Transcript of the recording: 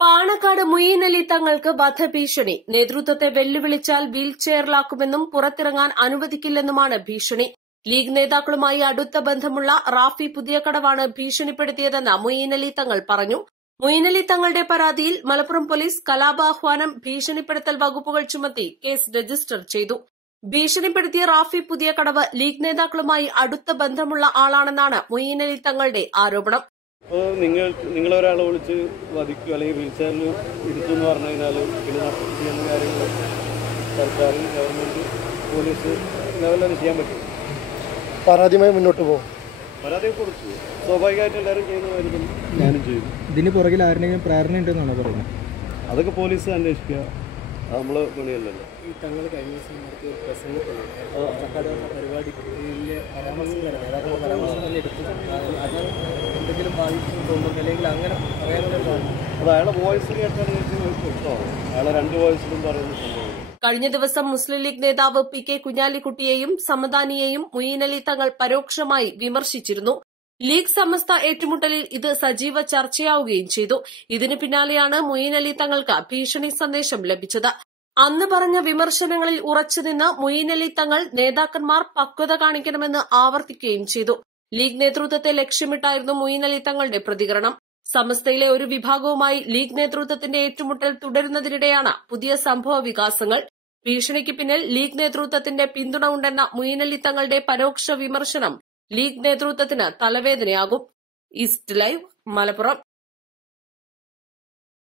പാണക്കാട് മുയ്യനലി തങ്ങൾക്ക് വധഭീഷണി. നേതൃത്വത്തെ വെല്ലുവിളിച്ചാൽ വീൽ ചെയറിലാക്കുമെന്നും പുറത്തിറങ്ങാൻ അനുവദിക്കില്ലെന്നുമാണ് ഭീഷണി. ലീഗ് നേതാക്കളുമായി അടുത്ത ബന്ധമുള്ള റാഫി പുതിയകടവാണ് ഭീഷണിപ്പെടുത്തിയതെന്ന് മുയ്യനലി തങ്ങൾ പറഞ്ഞു. മുയ്യനലി തങ്ങളുടെ പരാതിയിൽ മലപ്പുറം പോലീസ് കലാപാഹ്വാനം ഭീഷണിപ്പെടുത്തൽ വകുപ്പുകൾ ചുമത്തി കേസ് രജിസ്റ്റർ ചെയ്തു. ഭീഷണിപ്പെടുത്തിയ റാഫി പുതിയകടവ് ലീഗ് നേതാക്കളുമായി അടുത്ത ബന്ധമുള്ള ആളാണെന്നാണ് മുയ്യനലി തങ്ങളുടെ ആരോപണം. നിങ്ങൾ നിങ്ങളൊരാളെ വിളിച്ച് വധിക്കുക അല്ലെങ്കിൽ വീൽ ചെയറിൽ ഇരുത്തു എന്ന് പറഞ്ഞു കഴിഞ്ഞാൽ പിന്നെ ചെയ്യുന്ന കാര്യങ്ങൾ സർക്കാർ ഗവൺമെന്റ് പോലീസ് ലെവലിൽ ചെയ്യാൻ പറ്റും പരാതിയുമായി മുന്നോട്ട് പോകും പരാതി കൊടുത്തു സ്വാഭാവികമായിട്ട് എല്ലാവരും ചെയ്യുന്നതായിരിക്കും ഞാനും ചെയ്യും ഇതിന് പുറകിൽ ആരുടെയും പ്രേരണ ഉണ്ടെന്നാണോ പറയുന്നത് അതൊക്കെ പോലീസ് അന്വേഷിക്കുക നമ്മൾ നമ്മളെ പണിയല്ലല്ലോ ഈ തങ്ങൾ കഴിഞ്ഞ ദിവസം നടത്തിയ ഒരു പ്രസംഗത്തിൽ പരിപാടിയിലെ നേതാക്കളുടെ പരാമർശം തന്നെ എടുത്തു ബാധിച്ചു തോന്നുന്നു അല്ലെങ്കിൽ അങ്ങനെ പറയാനുള്ള അത് അയാളെ വോയിസ് കേട്ടാണ് കേട്ടോ അയാളെ രണ്ട് വോയിസിലും പറയുന്ന സംഭവം. കഴിഞ്ഞ ദിവസം മുസ്ലിം ലീഗ് നേതാവ് പി കെ കുഞ്ഞാലിക്കുട്ടിയെയും സമദാനിയെയും മുയീൻ അലി തങ്ങൾ പരോക്ഷമായി വിമർശിച്ചിരുന്നു. ലീഗ് സമസ്ത ഏറ്റുമുട്ടലിൽ ഇത് സജീവ ചർച്ചയാവുകയും ചെയ്തു. ഇതിന് പിന്നാലെയാണ് മുയീൻ അലി തങ്ങൾക്ക് ഭീഷണി സന്ദേശം ലഭിച്ചത്. അന്ന് പറഞ്ഞ വിമർശനങ്ങളിൽ ഉറച്ചുനിന്ന് മുയീൻ അലി തങ്ങൾ നേതാക്കന്മാർ പക്വത കാണിക്കണമെന്ന് ആവർത്തിക്കുകയും ചെയ്തു. ലീഗ് നേതൃത്വത്തെ ലക്ഷ്യമിട്ടായിരുന്നു മുയിനലി തങ്ങളുടെ പ്രതികരണം. സമസ്തയിലെ ഒരു വിഭാഗവുമായി ലീഗ് നേതൃത്വത്തിന്റെ ഏറ്റുമുട്ടൽ തുടരുന്നതിനിടെയാണ് പുതിയ സംഭവ വികാസങ്ങൾ. ഭീഷണിക്ക് പിന്നിൽ ലീഗ് നേതൃത്വത്തിന്റെ പിന്തുണ ഉണ്ടെന്ന മുയിനലി തങ്ങളുടെ പരോക്ഷ വിമർശനം ലീഗ് നേതൃത്വത്തിന് തലവേദനയാകും. East live Malappuram.